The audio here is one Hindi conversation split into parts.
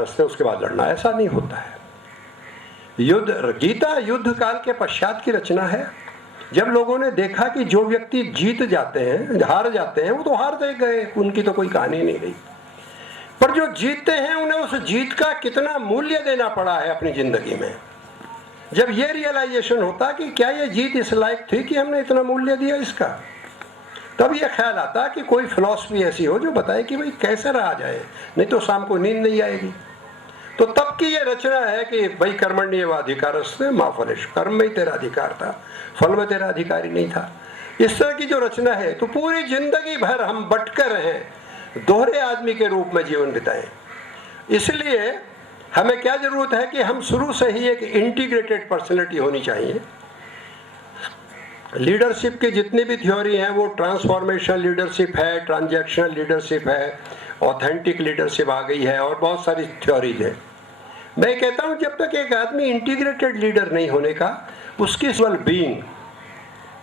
रास्ते उसके बाद लड़ना, ऐसा नहीं होता है। युद्ध, गीता युद्ध काल के पश्चात की रचना है। जब लोगों ने देखा कि जो व्यक्ति जीत जाते हैं, हार जाते हैं, वो तो हार गए, उनकी तो कोई कहानी नहीं रही। पर जो जीतते हैं उन्हें उस जीत का कितना मूल्य देना पड़ा है अपनी जिंदगी में। जब ये रियलाइजेशन होता कि क्या ये जीत इस लायक थी कि हमने इतना मूल्य दिया इसका, तब ये ख्याल आता कि कोई फिलॉसफी ऐसी हो जो बताए कि भाई कैसे रहा जाए, नहीं तो शाम को नींद नहीं आएगी। तो तब की ये रचना है कि भाई कर्मण्येवाधिकारस्ते मा फलेषु, कर्म में ही तेरा अधिकार था, फल में तेरा अधिकारी नहीं था। इस तरह की जो रचना है, तो पूरी जिंदगी भर हम बटकर हैं, दोहरे आदमी के रूप में जीवन बिताएं। इसलिए हमें क्या जरूरत है कि हम शुरू से ही एक इंटीग्रेटेड पर्सनैलिटी होनी चाहिए। लीडरशिप की जितनी भी थ्योरी हैं वो ट्रांसफॉर्मेशनल लीडरशिप है, ट्रांजैक्शनल लीडरशिप है, ऑथेंटिक लीडरशिप आ गई है और बहुत सारी थ्योरीज है। मैं कहता हूं जब तक एक आदमी इंटीग्रेटेड लीडर नहीं होने का, उसकी वेल बीइंग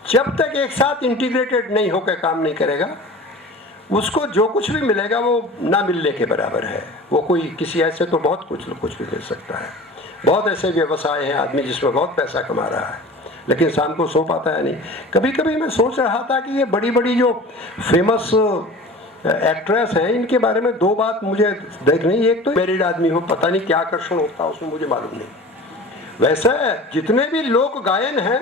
जब तक एक साथ इंटीग्रेटेड नहीं होकर काम नहीं करेगा, उसको जो कुछ भी मिलेगा वो ना मिलने के बराबर है। वो कोई किसी ऐसे तो बहुत कुछ भी मिल सकता है। बहुत ऐसे व्यवसाय हैं आदमी जिसमें बहुत पैसा कमा रहा है लेकिन शाम को सो पाता है नहीं। कभी कभी मैं सोच रहा था कि ये बड़ी बड़ी जो फेमस एक्ट्रेस हैं, इनके बारे में दो बात मुझे देखनी। एक तो मैरिड आदमी हो, पता नहीं क्या आकर्षण होता है उसमें, मुझे मालूम नहीं। वैसे जितने भी लोक गायन हैं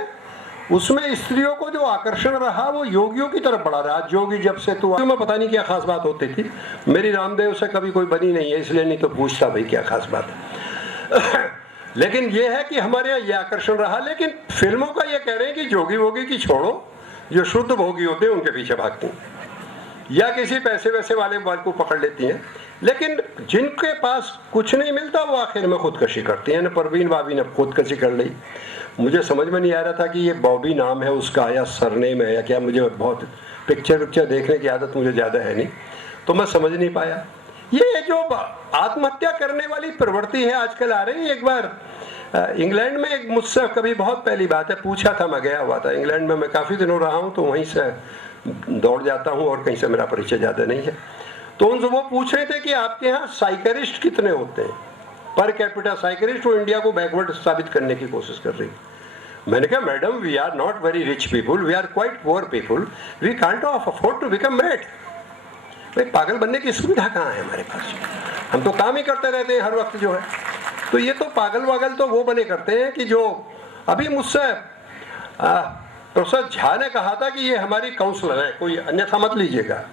उसमें स्त्रियों को जो आकर्षण रहा वो योगियों की तरफ बढ़ा रहा। जोगी जब से तू में पता नहीं क्या खास बात होती थी। मेरी रामदेव से कभी कोई बनी नहीं है, इसलिए नहीं तो पूछता भाई क्या खास बात है। लेकिन ये है कि हमारे यहाँ ये आकर्षण रहा। लेकिन फिल्मों का ये कह रहे हैं कि जोगी वोगी की छोड़ो, जो शुद्ध भोगी होते हैं उनके पीछे भागती हैं या किसी पैसे वैसे वाले बाल को पकड़ लेती हैं। लेकिन जिनके पास कुछ नहीं मिलता वो आखिर में खुदकशी करती हैं। परवीन भाभी ने खुदकशी कर ली। मुझे समझ में नहीं आ रहा था कि ये बॉबी नाम है उसका या सरनेम है या क्या। मुझे बहुत पिक्चर देखने की आदत मुझे ज़्यादा है नहीं, तो मैं समझ नहीं पाया। ये जो आत्महत्या करने वाली प्रवृत्ति है आजकल आ रही है। एक बार इंग्लैंड में एक मुझसे कभी बहुत पहली बात है पूछा था, मैं गया हुआ था इंग्लैंड में, मैं काफ़ी दिनों रहा हूँ तो वहीं से दौड़ जाता हूँ और कहीं से मेरा परिचय ज़्यादा नहीं है। तो उनसे वो पूछ रहे थे कि आपके यहाँ साइकियाट्रिस्ट कितने होते हैं पर कैपिटा साइकियाट्रिस्ट। वो इंडिया को बैकवर्ड साबित करने की कोशिश कर रही। मैंने कहा madam we are not very rich people, we are quite poor people, we can't afford to become mad. भाई पागल बनने की सुविधा कहाँ है हमारे पास? हम तो काम ही करते रहते हैं हर वक्त जो है। तो ये तो पागल वागल तो वो बने करते हैं कि जो अभी मुझसे प्रोफेसर झा ने कहा था कि ये हमारी काउंसलर है, कोई अन्यथा मत लीजिएगा।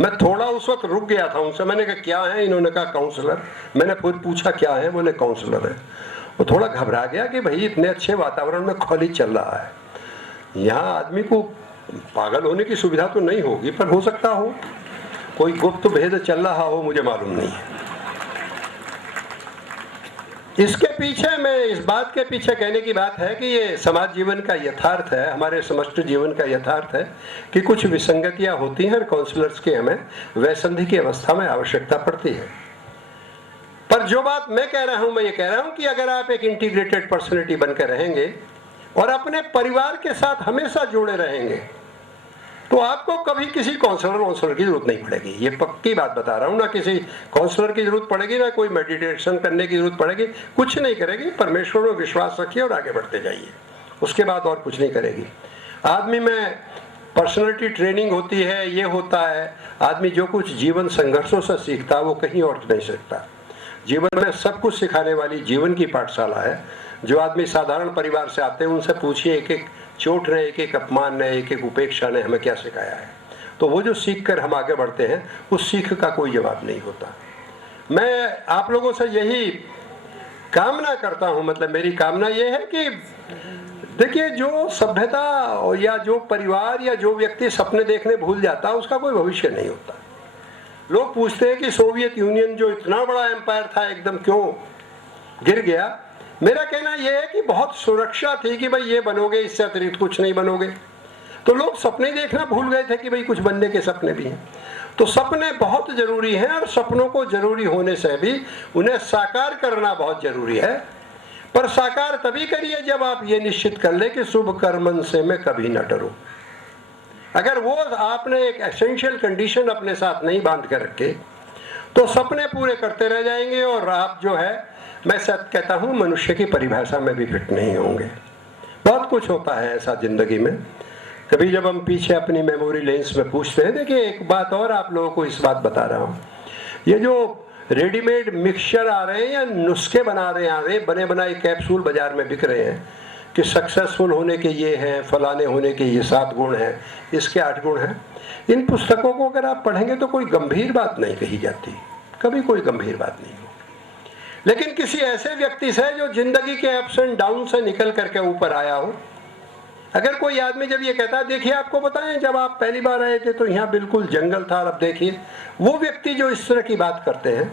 मैं थोड़ा उस वक्त रुक गया था उनसे। मैंने कहा क्या है? इन्होंने कहा काउंसलर। मैंने फिर पूछा क्या है? बोले काउंसलर है। वो थोड़ा घबरा गया कि भाई इतने अच्छे वातावरण में कॉलेज चल रहा है, यहाँ आदमी को पागल होने की सुविधा तो नहीं होगी, पर हो सकता हो कोई गुप्त भेद चल रहा हो, मुझे मालूम नहीं है। इसके पीछे मैं इस बात के पीछे कहने की बात है कि ये समाज जीवन का यथार्थ है, हमारे समष्टि जीवन का यथार्थ है कि कुछ विसंगतियां होती हैं और काउंसलर्स की हमें वैसंधि की अवस्था में आवश्यकता पड़ती है। पर जो बात मैं कह रहा हूं, मैं ये कह रहा हूं कि अगर आप एक इंटीग्रेटेड पर्सनैलिटी बनकर रहेंगे और अपने परिवार के साथ हमेशा जुड़े रहेंगे तो आपको कभी किसी काउंसलर की जरूरत नहीं पड़ेगी। ये पक्की बात बता रहा हूँ। ना किसी काउंसलर की जरूरत पड़ेगी, ना कोई मेडिटेशन करने की जरूरत पड़ेगी, कुछ नहीं करेगी। परमेश्वर में विश्वास रखिए और आगे बढ़ते जाइए, उसके बाद और कुछ नहीं करेगी। आदमी में पर्सनैलिटी ट्रेनिंग होती है, ये होता है। आदमी जो कुछ जीवन संघर्षों से सीखता है वो कहीं और नहीं सीखता। जीवन में सब कुछ सिखाने वाली जीवन की पाठशाला है। जो आदमी साधारण परिवार से आते हैं उनसे पूछिए, एक एक चोट ने, एक एक अपमान ने, एक एक उपेक्षा ने हमें क्या सिखाया है। तो वो जो सीख कर हम आगे बढ़ते हैं उस सीख का कोई जवाब नहीं होता। मैं आप लोगों से यही कामना करता हूं, मतलब मेरी कामना ये है कि देखिए जो सभ्यता या जो परिवार या जो व्यक्ति सपने देखने भूल जाता है उसका कोई भविष्य नहीं होता। लोग पूछते हैं कि सोवियत यूनियन जो इतना बड़ा एम्पायर था एकदम क्यों गिर गया। मेरा कहना यह है कि बहुत सुरक्षा थी कि भाई ये बनोगे, इससे अतिरिक्त कुछ नहीं बनोगे। तो लोग सपने देखना भूल गए थे कि भाई कुछ बनने के सपने भी हैं। तो सपने बहुत जरूरी हैं और सपनों को जरूरी होने से भी उन्हें साकार करना बहुत जरूरी है। पर साकार तभी करिए जब आप ये निश्चित कर ले कि शुभ कर्मन से मैं कभी न डरूं। अगर वो आपने एक एसेंशियल कंडीशन अपने साथ नहीं बांध कर रखे तो सपने पूरे करते रह जाएंगे और आप जो है, मैं सच कहता हूं, मनुष्य की परिभाषा में भी फिट नहीं होंगे। बहुत कुछ होता है ऐसा जिंदगी में। कभी जब हम पीछे अपनी मेमोरी लेंस में पूछते हैं, देखिए एक बात और आप लोगों को इस बात बता रहा हूं, ये जो रेडीमेड मिक्सचर आ रहे हैं या नुस्खे बना रहे हैं, बने बनाए कैप्सूल बाजार में बिक रहे हैं कि सक्सेसफुल होने के ये हैं, फलाने होने के ये 7 गुण हैं, इसके 8 गुण हैं, इन पुस्तकों को अगर आप पढ़ेंगे तो कोई गंभीर बात नहीं कही जाती, कभी कोई गंभीर बात नहीं हो। लेकिन किसी ऐसे व्यक्ति से जो जिंदगी के अप्स एंड डाउन से निकल करके ऊपर आया हो, अगर कोई आदमी जब ये कहता है, देखिए आपको बताएं जब आप पहली बार आए थे तो यहाँ बिल्कुल जंगल था, अब देखिए, वो व्यक्ति जो इस तरह की बात करते हैं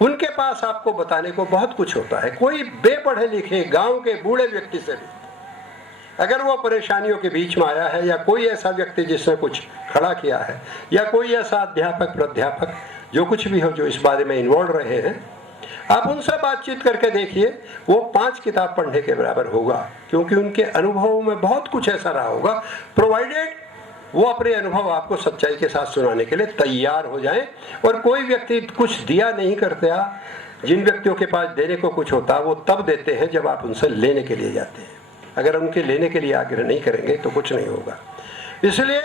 उनके पास आपको बताने को बहुत कुछ होता है। कोई बेपढ़े लिखे गांव के बूढ़े व्यक्ति से भी अगर वो परेशानियों के बीच में आया है, या कोई ऐसा व्यक्ति जिसने कुछ खड़ा किया है, या कोई ऐसा अध्यापक प्राध्यापक जो कुछ भी हो जो इस बारे में इन्वॉल्व रहे हैं, आप उनसे बातचीत करके देखिए, वो 5 किताब पढ़ने के बराबर होगा, क्योंकि उनके अनुभवों में बहुत कुछ ऐसा रहा होगा, प्रोवाइडेड वो अपने अनुभव आपको सच्चाई के साथ सुनाने के लिए तैयार हो जाएं। और कोई व्यक्ति कुछ दिया नहीं करता, जिन व्यक्तियों के पास देने को कुछ होता वो तब देते हैं जब आप उनसे लेने के लिए जाते हैं। अगर उनके लेने के लिए आग्रह नहीं करेंगे तो कुछ नहीं होगा। इसलिए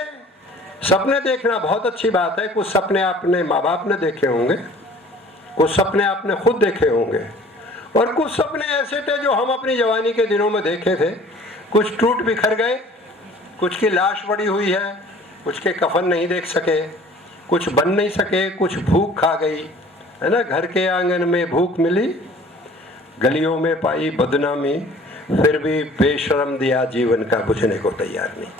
सपने देखना बहुत अच्छी बात है। कुछ सपने आपने माँ बाप ने देखे होंगे, कुछ सपने आपने खुद देखे होंगे, और कुछ सपने ऐसे थे जो हम अपनी जवानी के दिनों में देखे थे। कुछ टूट बिखर गए, कुछ की लाश पड़ी हुई है, कुछ के कफन नहीं देख सके, कुछ बन नहीं सके, कुछ भूख खा गई, है ना। घर के आंगन में भूख मिली, गलियों में पाई बदनामी, फिर भी बेशर्म दिया जीवन का बुझने को तैयार नहीं।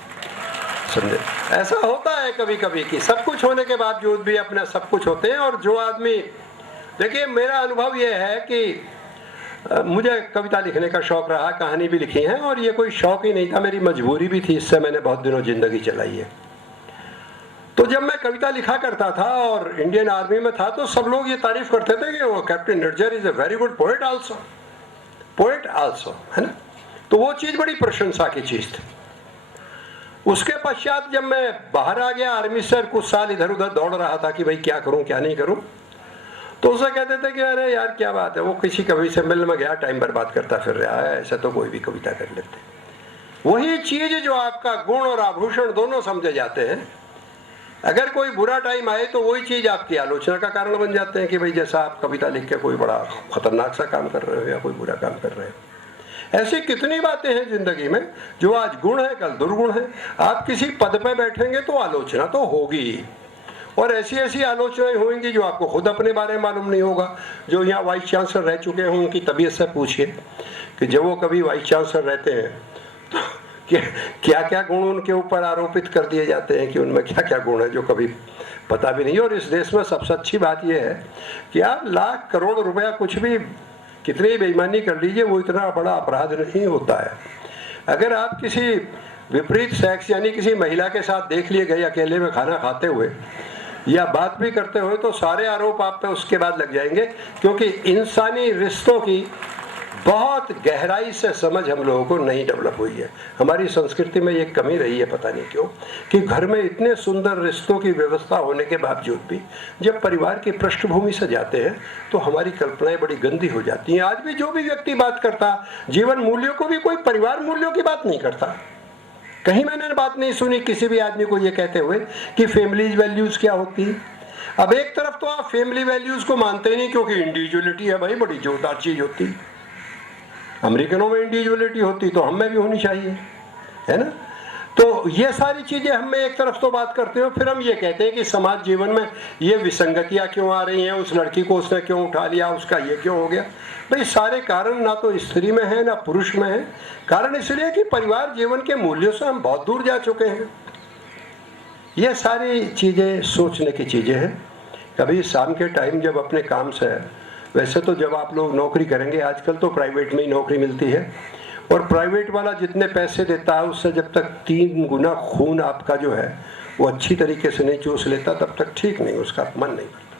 समझे, ऐसा होता है कभी कभी कि सब कुछ होने के बावजूद भी अपना सब कुछ होते हैं। और जो आदमी, देखिए मेरा अनुभव यह है कि मुझे कविता लिखने का शौक रहा, कहानी भी लिखी है, और ये कोई शौक ही नहीं था, मेरी मजबूरी भी थी। इससे मैंने बहुत दिनों जिंदगी चलाई है। तो जब मैं कविता लिखा करता था और इंडियन आर्मी में था, तो सब लोग ये तारीफ करते थे कि वो captain Nirjar is a very good poet also, है ना। तो वो चीज बड़ी प्रशंसा की चीज थी। उसके पश्चात जब मैं बाहर आ गया आर्मी से, कुछ साल इधर उधर दौड़ रहा था कि भाई क्या करूं क्या नहीं करूं, तो उसे कहते थे कि अरे यार क्या बात है, वो किसी कवि से मिलने में गया, टाइम बर्बाद करता फिर रहा है, ऐसा तो कोई भी कविता कर लेते। वही चीज जो आपका गुण और आभूषण दोनों समझे जाते हैं, अगर कोई बुरा टाइम आए तो वही चीज आपकी आलोचना का कारण बन जाते हैं कि भाई जैसा आप कविता लिख के कोई बड़ा खतरनाक सा काम कर रहे हो या कोई बुरा काम कर रहे हो। ऐसी कितनी बातें हैं जिंदगी में जो आज गुण है कल दुर्गुण है। आप किसी पद पे बैठेंगे तो आलोचना तो होगी ही, और ऐसी ऐसी आलोचनाएं होंगी जो आपको खुद अपने बारे में मालूम नहीं होगा। जो यहाँ वाइस चांसलर रह चुके हैं उनकी तबीयत से पूछिए कि जब वो कभी वाइस चांसलर रहते हैं तो क्या क्या गुण उनके ऊपर आरोपित कर दिए जाते हैं कि उनमें क्या क्या गुण है जो कभी पता भी नहीं। और इस देश में सबसे अच्छी बात यह है कि आप लाख करोड़ रुपया कुछ भी कितनी बेईमानी कर लीजिए, वो इतना बड़ा अपराध नहीं होता है। अगर आप किसी विपरीत सेक्स यानी किसी महिला के साथ देख लिए गए अकेले में खाना खाते हुए या बात भी करते हुए, तो सारे आरोप आप पे उसके बाद लग जाएंगे, क्योंकि इंसानी रिश्तों की बहुत गहराई से समझ हम लोगों को नहीं डेवलप हुई है। हमारी संस्कृति में ये कमी रही है, पता नहीं क्यों, कि घर में इतने सुंदर रिश्तों की व्यवस्था होने के बावजूद भी जब परिवार की पृष्ठभूमि से जाते हैं तो हमारी कल्पनाएं बड़ी गंदी हो जाती हैं। आज भी जो भी व्यक्ति बात करता जीवन मूल्यों को भी कोई परिवार मूल्यों की बात नहीं करता। कहीं मैंने बात नहीं सुनी किसी भी आदमी को ये कहते हुए कि फैमिली वैल्यूज क्या होती है। अब एक तरफ तो आप फैमिली वैल्यूज को मानते ही नहीं, क्योंकि इंडिविजुअलिटी है भाई, बड़ी जोरदार चीज होती है। अमेरिकनों में इंडिविजुअलिटी होती तो हम में भी होनी चाहिए, है ना। तो ये सारी चीजें हम में एक तरफ तो बात करते हो, फिर हम ये कहते हैं कि समाज जीवन में ये विसंगतियां क्यों आ रही हैं, उस लड़की को उसने क्यों उठा लिया, उसका ये क्यों हो गया। भाई सारे कारण ना तो स्त्री में है ना पुरुष में है। कारण इसलिए कि परिवार जीवन के मूल्यों से हम बहुत दूर जा चुके हैं। ये सारी चीजें सोचने की चीजें हैं। कभी शाम के टाइम जब अपने काम से, वैसे तो जब आप लोग नौकरी करेंगे, आजकल तो प्राइवेट में ही नौकरी मिलती है, और प्राइवेट वाला जितने पैसे देता है उससे जब तक 3 गुना खून आपका जो है वो अच्छी तरीके से नहीं चूस लेता तब तक ठीक नहीं, उसका मन नहीं करता,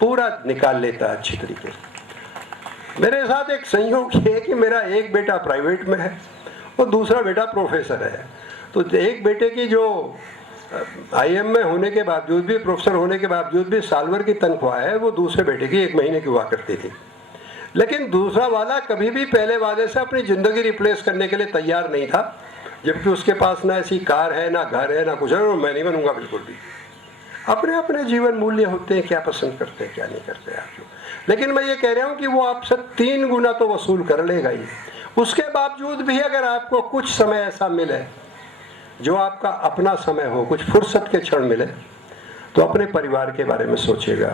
पूरा निकाल लेता है अच्छी तरीके से। मेरे साथ एक संयोग ये है कि मेरा एक बेटा प्राइवेट में है और दूसरा बेटा प्रोफेसर है। तो एक बेटे की जो आईएम में होने के बावजूद भी, प्रोफेसर होने के बावजूद भी साल भर की तनख्वाह है वो दूसरे बेटे की 1 महीने की हुआ करती थी। लेकिन दूसरा वाला कभी भी पहले वाले से अपनी ज़िंदगी रिप्लेस करने के लिए तैयार नहीं था, जबकि उसके पास ना ऐसी कार है, ना घर है, ना कुछ है, और मैं नहीं बनूंगा बिल्कुल भी। अपने अपने जीवन मूल्य होते हैं, क्या पसंद करते हैं क्या नहीं करते आप लोग। लेकिन मैं ये कह रहा हूँ कि वो आपसे 3 गुना तो वसूल कर लेगा ही। उसके बावजूद भी अगर आपको कुछ समय ऐसा मिले जो आपका अपना समय हो, कुछ फुर्सत के क्षण मिले, तो अपने परिवार के बारे में सोचिएगा,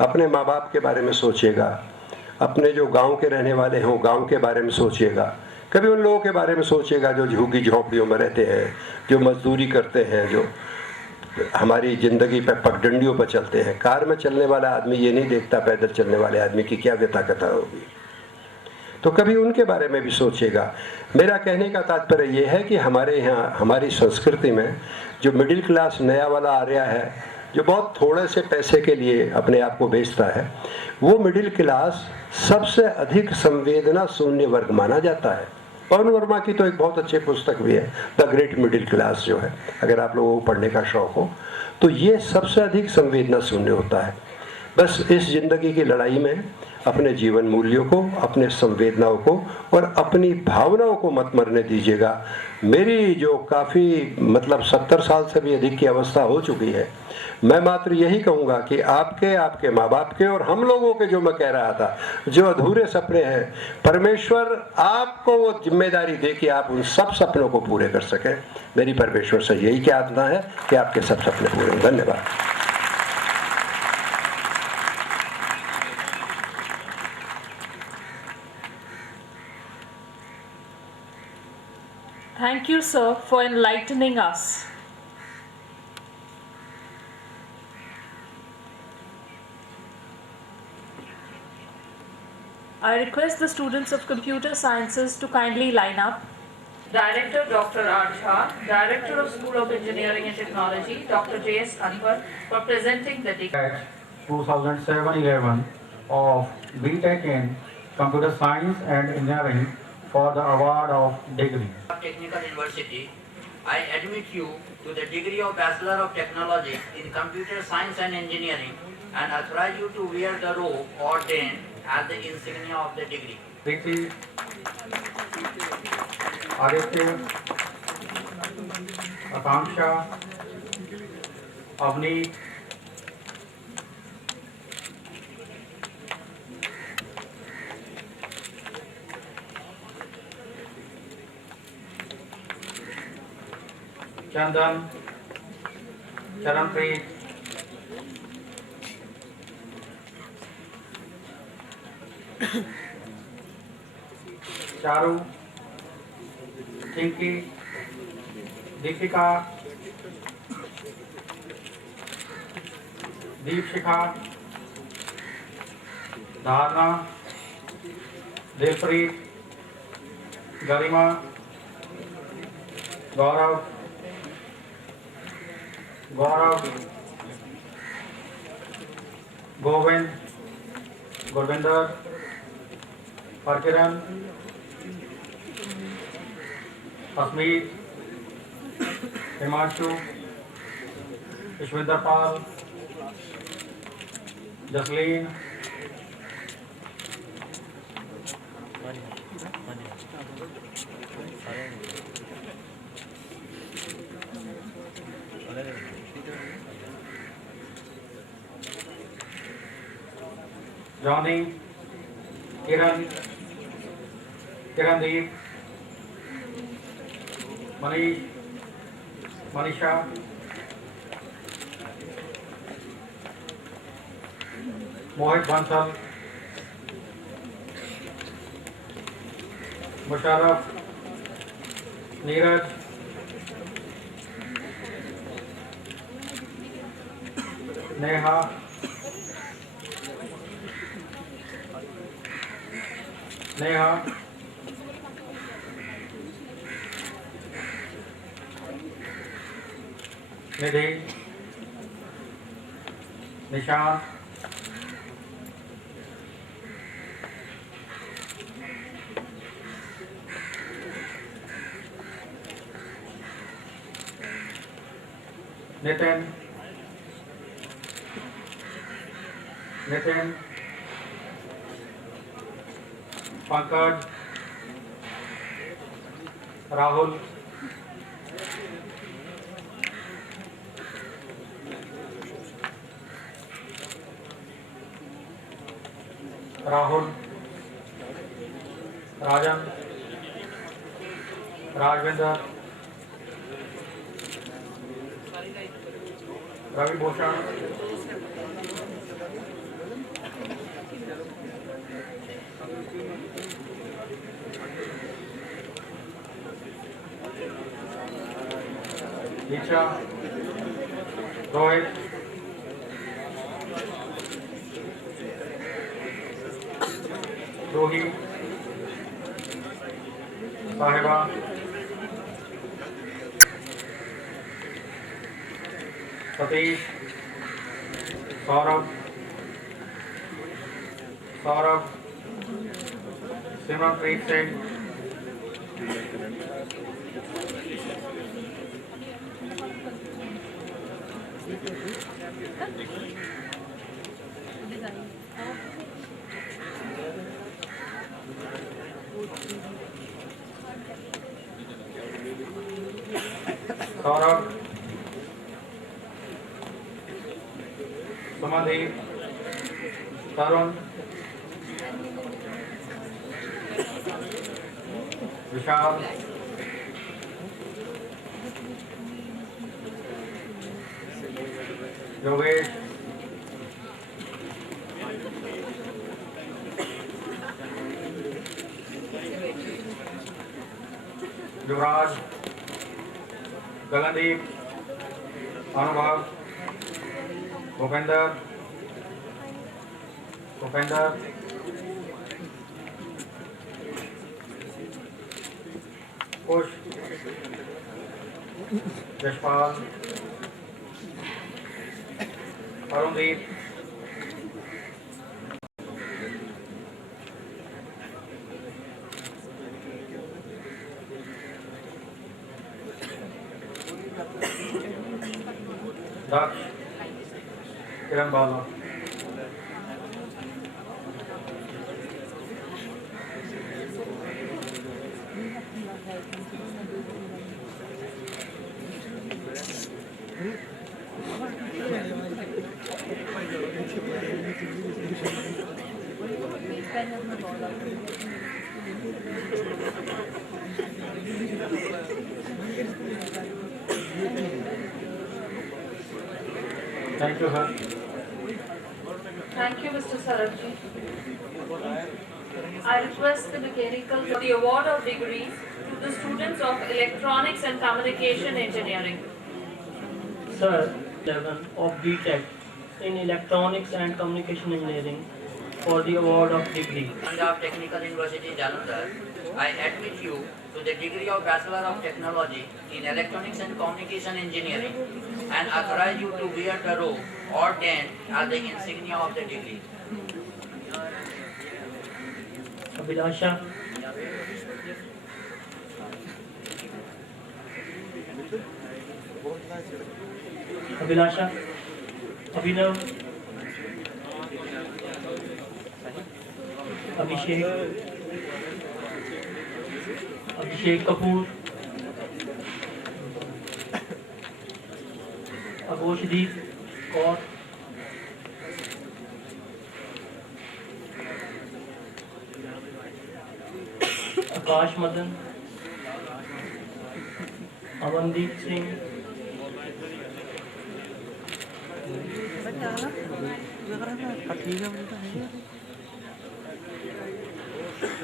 अपने माँ बाप के बारे में सोचिएगा, अपने जो गांव के रहने वाले हों गांव के बारे में सोचिएगा। कभी उन लोगों के बारे में सोचिएगा जो झुग्गी झोंपड़ियों में रहते हैं, जो मजदूरी करते हैं, जो हमारी ज़िंदगी पे पगडंडियों पर चलते हैं। कार में चलने वाला आदमी ये नहीं देखता पैदल चलने वाले आदमी की क्या व्यथा कथा होगी, तो कभी उनके बारे में भी सोचिएगा। मेरा कहने का तात्पर्य ये है कि हमारे यहाँ हमारी संस्कृति में जो मिडिल क्लास नया वाला आ रहा है, जो बहुत थोड़े से पैसे के लिए अपने आप को बेचता है, वो मिडिल क्लास सबसे अधिक संवेदना शून्य वर्ग माना जाता है। पवन वर्मा की तो एक बहुत अच्छी पुस्तक भी है, द ग्रेट मिडिल क्लास, जो है, अगर आप लोगों को पढ़ने का शौक हो तो ये सबसे अधिक संवेदना शून्य होता है। बस इस जिंदगी की लड़ाई में अपने जीवन मूल्यों को, अपने संवेदनाओं को और अपनी भावनाओं को मत मरने दीजिएगा। मेरी जो काफ़ी मतलब 70 साल से भी अधिक की अवस्था हो चुकी है, मैं मात्र यही कहूँगा कि आपके, आपके माँ बाप के और हम लोगों के, जो मैं कह रहा था, जो अधूरे सपने हैं, परमेश्वर आपको वो जिम्मेदारी दे कि आप उन सब सपनों को पूरे कर सकें। मेरी परमेश्वर से यही प्रार्थना है कि आपके सब सपने पूरे हों। धन्यवाद। Thank you, sir, for enlightening us. I request the students of computer sciences to kindly line up. Director Dr. R. Jha, Director of School of Engineering and Technology, Dr. J.S. Anwar, for presenting the degree. 2007-11 of BTech in Computer Science and Engineering for the award of degree. Technical University, I admit you to the degree of Bachelor of Technology in Computer Science and Engineering and authorize you to wear the robe ordained as the insignia of the degree. Preeti, Aditya, Akanksha, Avneet, Chandan, Charanpreet, Charu, Chinky, Deepika, Deepshikha, Dharna, Dilpreet, Garima, Gaurav, Govind, Gurvinder, Parkiran, Asmeet, Himanshu, Ishwinder Pal, Jasleen, Johnny, Kirandeep, Manish, Manisha, Mohit Bansal, Musharraf, Neeraj, Neha, Nidhi, Nishant, Nitin, Pankaj, Rahul, Rajan, Rajvinder, Ravi Bhushan, Isha, Rohit, Rohi, Sahiba, Satish, Saurabh, Simranpreet Singh, Saurabh, Sumadeep, Tarun, Vishal, Yogesh, Yuvraj, Gagandeep, Anubhav, Bhupender, Kush, Yashpal, Arundeep, Daksh, Kiran Bala. Thank you, sir. Thank you, Mr. Sarabji. I request the mechanical for the award of degrees to the students of Electronics and Communication Engineering. Sir, 11 of BTech in Electronics and Communication Engineering for the award of degree. Punjab Technical University, Jalandhar, I admit you to the degree of Bachelor of Technology in Electronics and Communication Engineering and authorize you to wear the robe ordained as the insignia of the degree. Abhilasha, Abhinav, Abhishek Kapoor, Aghoshdeep Kaur, Akash Madan, Amandeep Singh,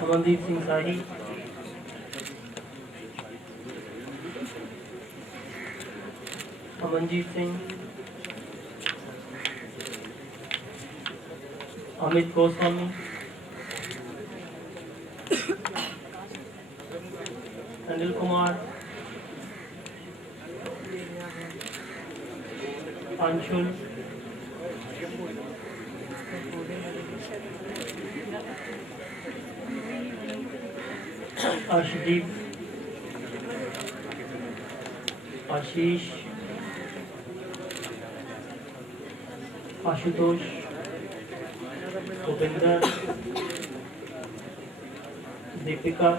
Amandeep Singh Sahi, Amanjeet Singh, Amit Goswami, Anil Kumar, Anshul, Arshdeep, Ashish, Ashutosh, Bhupinder, Deepika,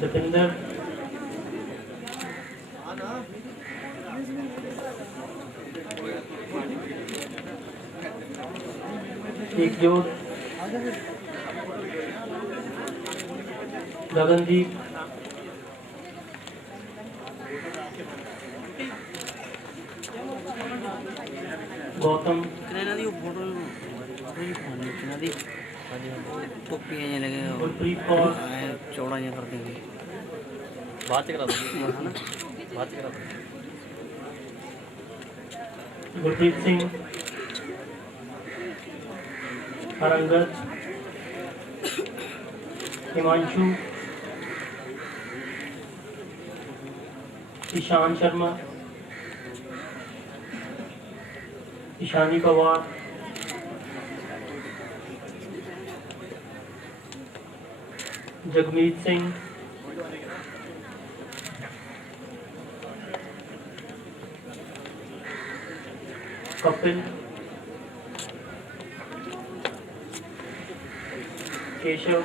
Deepinder, Ikjot, Gagandeep, Gautam, टोपियाँ लगे गुरप्रीत कौर, चौड़ा कर देंगे बात करा बात करा गुरप्रीत सिंह, अरंगत, हिमांशु, ईशान शर्मा, ईशानी पवार, जगमीत सिंह, कपिल, केशव,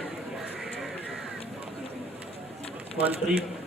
मनप्रीत,